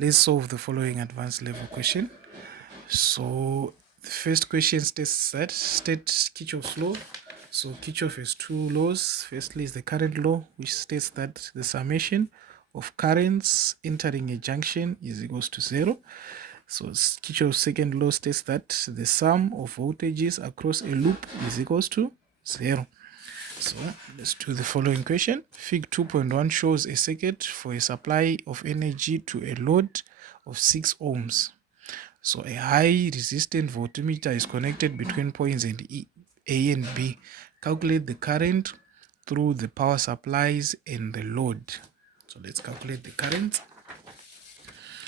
Let's solve the following advanced level question. So the first question states that Kirchhoff's law. So Kirchhoff has two laws. Firstly is the current law, which states that the summation of currents entering a junction is equals to 0. So Kirchhoff's second law states that the sum of voltages across a loop is equals to 0. So let's do the following question. Fig 2.1 shows a circuit for a supply of energy to a load of 6 ohms. So a high resistant voltmeter is connected between points A and B. Calculate the current through the power supplies and the load. So let's calculate the current.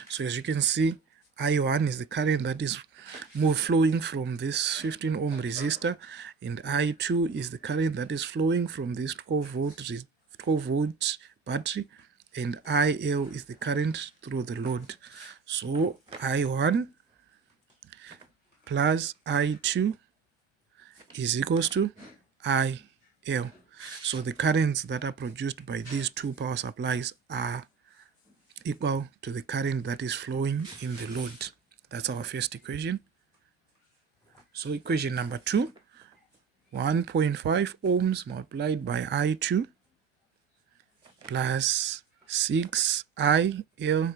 So as you can see, I1 is the current that is flowing from this 15 ohm resistor, and I2 is the current that is flowing from this 12 volt battery, and IL is the current through the load. So I1 plus I2 is equals to IL. So the currents that are produced by these two power supplies are equal to the current that is flowing in the load. That's our first equation. So equation number 2, 1.5 ohms multiplied by I2 plus 6IL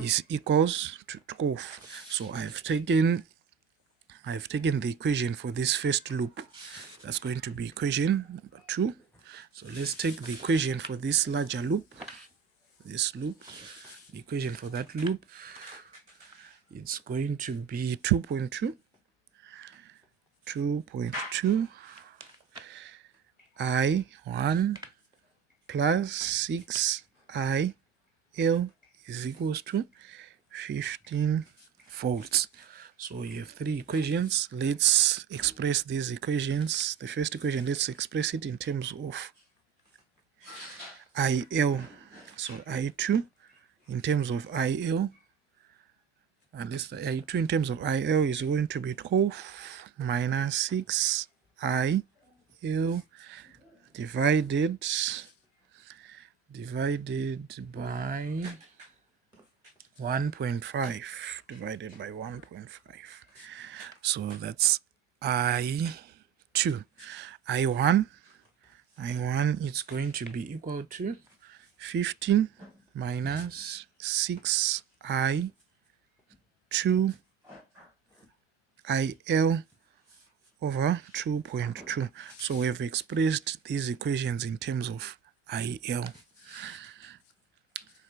is equals to 12. So I've taken the equation for this first loop. That's going to be equation number 2. So let's take the equation for this larger loop. The equation for that loop, it's going to be 2.2 I1 plus 6IL is equals to 15 volts. So you have three equations. Let's express these equations. The first equation, let's express it in terms of IL. So I2 in terms of IL, and this I2 in terms of IL is going to be 12 minus 6 IL divided by 1.5 divided by 1.5. So that's I2. I1 is going to be equal to 15 minus 6I2 IL over 2.2. So we have expressed these equations in terms of IL.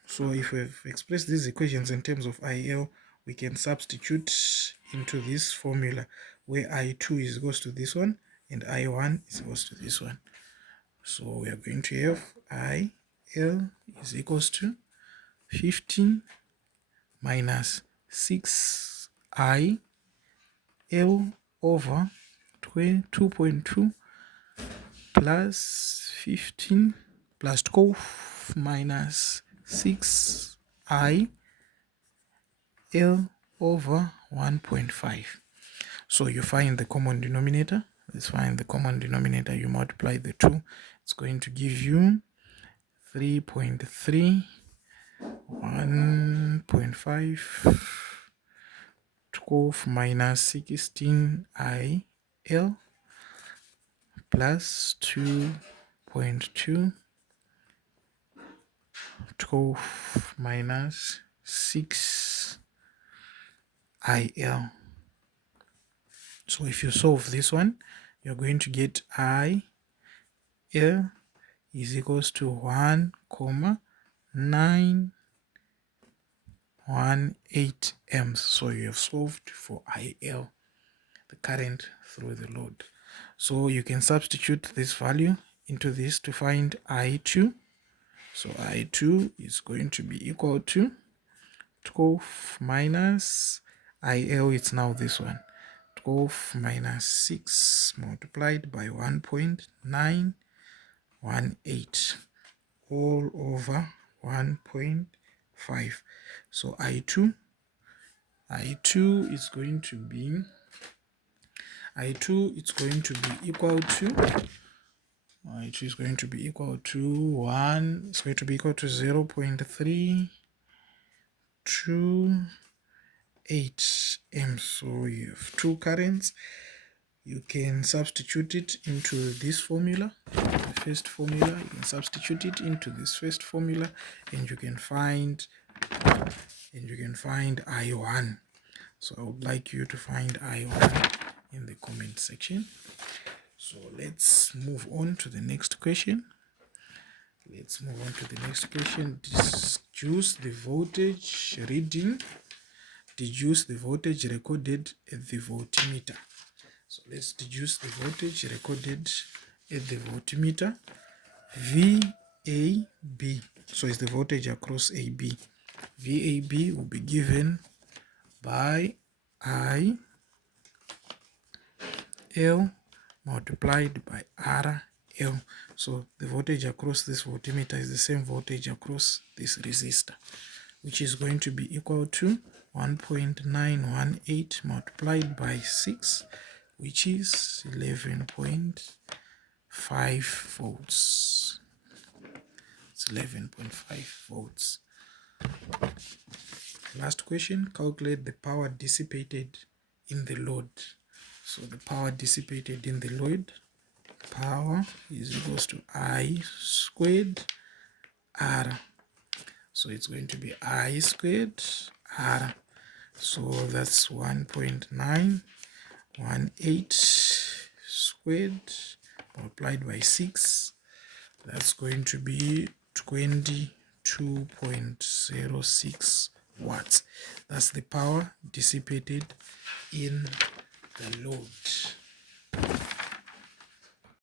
So if we've expressed these equations in terms of IL, we can substitute into this formula where I2 is equals to this one and I1 is equals to this one. So we are going to have IL is equals to 15 minus 6IL over 2.2 plus 15 plus 12 minus 6IL over 1.5. So you find the common denominator. Let's find the common denominator. You multiply the two. It's going to give you 3.3, 1.5, 12 minus 16IL plus 2.2, 12 minus 6IL. So if you solve this one, you're going to get IL is equals to 1,918 amps. So you have solved for IL, the current through the load. So you can substitute this value into this to find I2. So I2 is going to be equal to 12 minus IL, it's now this one. 12 minus 6 multiplied by 1.918 all over 1.5. So I2 is going to be equal to 0.3 to 8 amps. So you have two currents. You can substitute it into this formula, the first formula. You can substitute it into this first formula, and you can find I1. So I would like you to find I1 in the comment section. So let's move on to the next question. Deduce the voltage reading. Deduce the voltage recorded at the voltmeter. So let's deduce the voltage recorded at the voltmeter. VAB. So it's the voltage across AB. VAB will be given by IL multiplied by RL. So the voltage across this voltmeter is the same voltage across this resistor, which is going to be equal to 1.918 multiplied by 6, which is 11.5 volts. It's 11.5 volts. Last question, calculate the power dissipated in the load. So the power dissipated in the load, power is equals to I squared R. So it's going to be I squared R. So that's 1.918 squared multiplied by 6. That's going to be 22.06 watts. That's the power dissipated in the load.